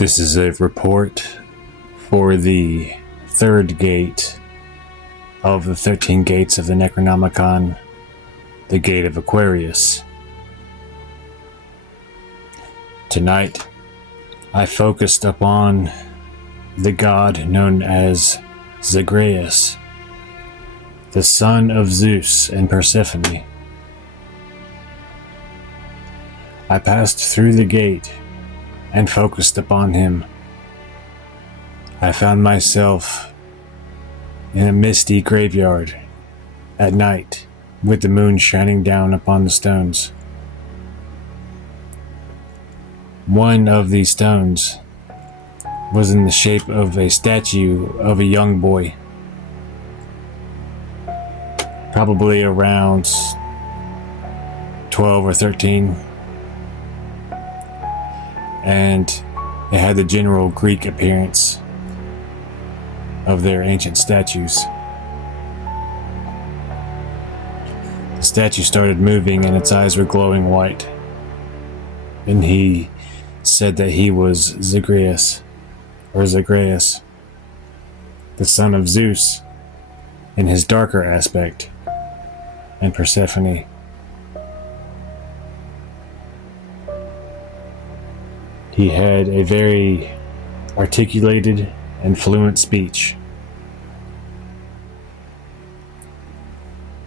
This is a report for the third gate of the 13 gates of the Necronomicon, the Gate of Aquarius. Tonight, I focused upon the god known as Zagreus, the son of Zeus and Persephone. I passed through the gate and focused upon him. I found myself in a misty graveyard at night with the moon shining down upon the stones. One of these stones was in the shape of a statue of a young boy, probably around 12 or 13, and it had the general Greek appearance of their ancient statues. The statue started moving and its eyes were glowing white, and he said that he was Zagreus, the son of Zeus in his darker aspect, and Persephone. He had a very articulated and fluent speech.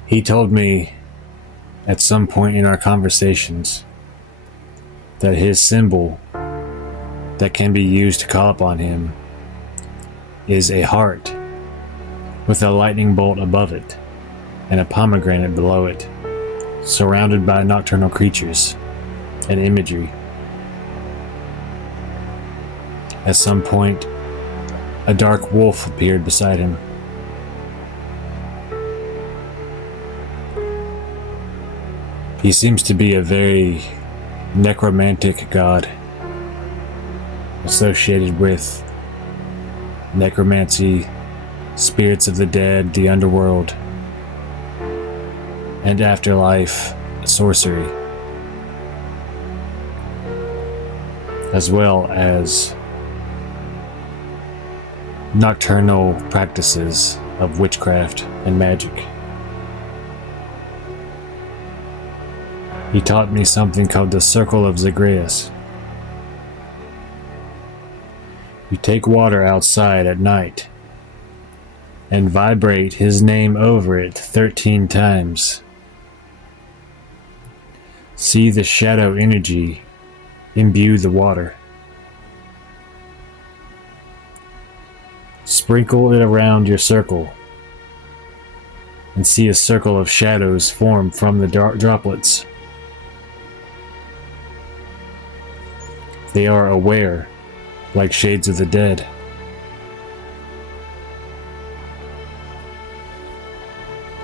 He told me at some point in our conversations that his symbol that can be used to call upon him is a heart with a lightning bolt above it and a pomegranate below it, surrounded by nocturnal creatures and imagery. At some point, a dark wolf appeared beside him. He seems to be a very necromantic god, associated with necromancy, spirits of the dead, the underworld, and afterlife sorcery, as well as nocturnal practices of witchcraft and magic. He taught me something called the Circle of Zagreus. You take water outside at night and vibrate his name over it 13 times. See the shadow energy imbue the water. Sprinkle it around your circle and see a circle of shadows form from the dark droplets. They are aware, like shades of the dead.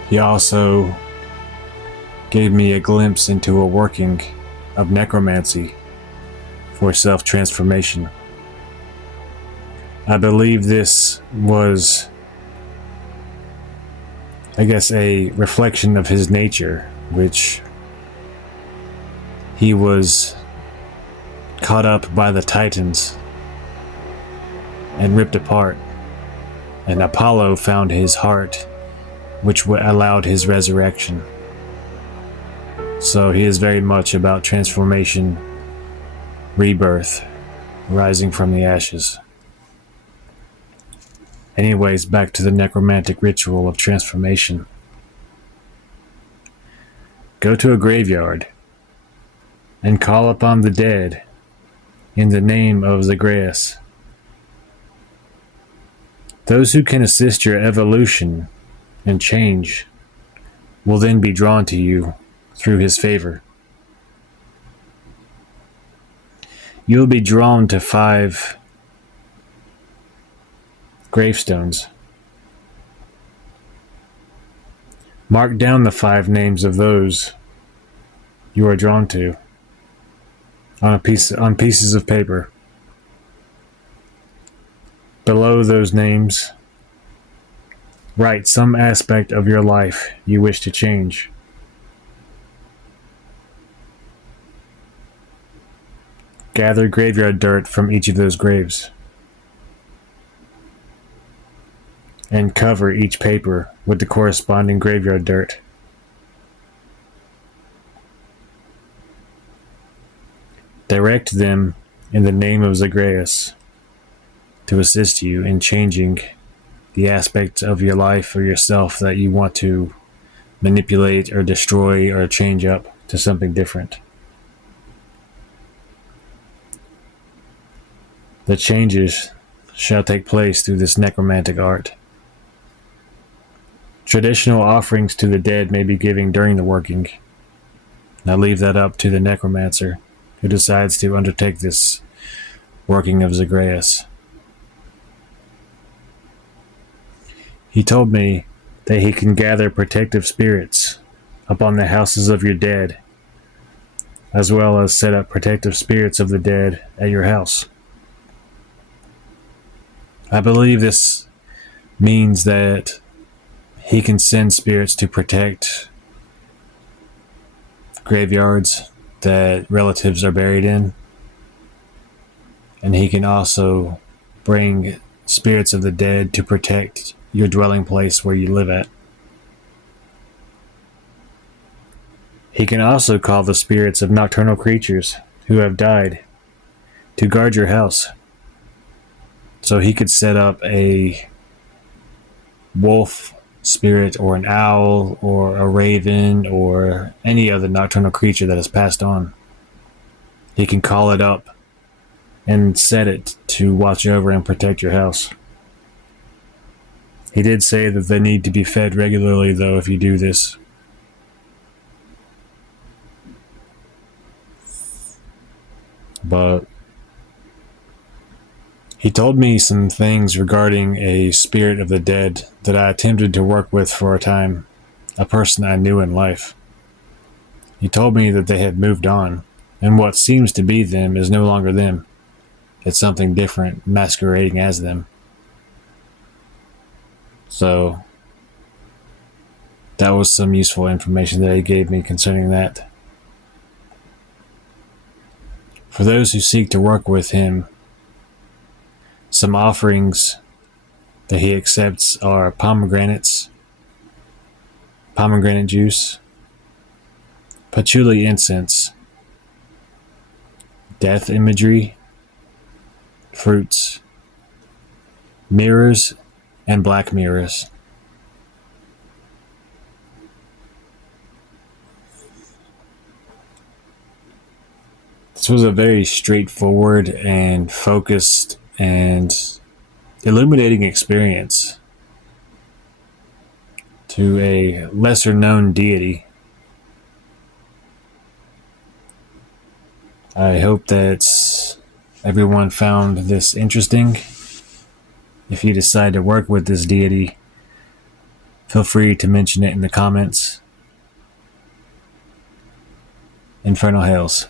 He also gave me a glimpse into a working of necromancy for self-transformation. I believe this was, a reflection of his nature, which he was caught up by the Titans and ripped apart, and Apollo found his heart, which allowed his resurrection. So he is very much about transformation, rebirth, rising from the ashes. Anyways, back to the necromantic ritual of transformation. Go to a graveyard and call upon the dead in the name of Zagreus. Those who can assist your evolution and change will then be drawn to you through his favor. You will be drawn to 5 gravestones. Mark down the 5 names of those you are drawn to on pieces of paper. Below those names, write some aspect of your life you wish to change. Gather graveyard dirt from each of those graves and cover each paper with the corresponding graveyard dirt. Direct them in the name of Zagreus to assist you in changing the aspect of your life or yourself that you want to manipulate or destroy or change up to something different. The changes shall take place through this necromantic art. Traditional offerings to the dead may be given during the working. Now leave that up to the necromancer who decides to undertake this working of Zagreus. He told me that he can gather protective spirits upon the houses of your dead, as well as set up protective spirits of the dead at your house. I believe this means that he can send spirits to protect graveyards that relatives are buried in, and he can also bring spirits of the dead to protect your dwelling place where you live at. He can also call the spirits of nocturnal creatures who have died to guard your house. So he could set up a wolf spirit or an owl or a raven or any other nocturnal creature that has passed on. He can call it up and set it to watch over and protect your house. He did say that they need to be fed regularly, though, if you do this. But he told me some things regarding a spirit of the dead that I attempted to work with for a time, a person I knew in life. He told me that they had moved on, and what seems to be them is no longer them. It's something different masquerading as them. So that was some useful information that he gave me concerning that. For those who seek to work with him, some offerings that he accepts are pomegranates, pomegranate juice, patchouli incense, death imagery, fruits, mirrors, and black mirrors. This was a very straightforward and focused and illuminating experience to a lesser known deity. I hope that everyone found this interesting. If you decide to work with this deity, feel free to mention it in the comments. Infernal Hails.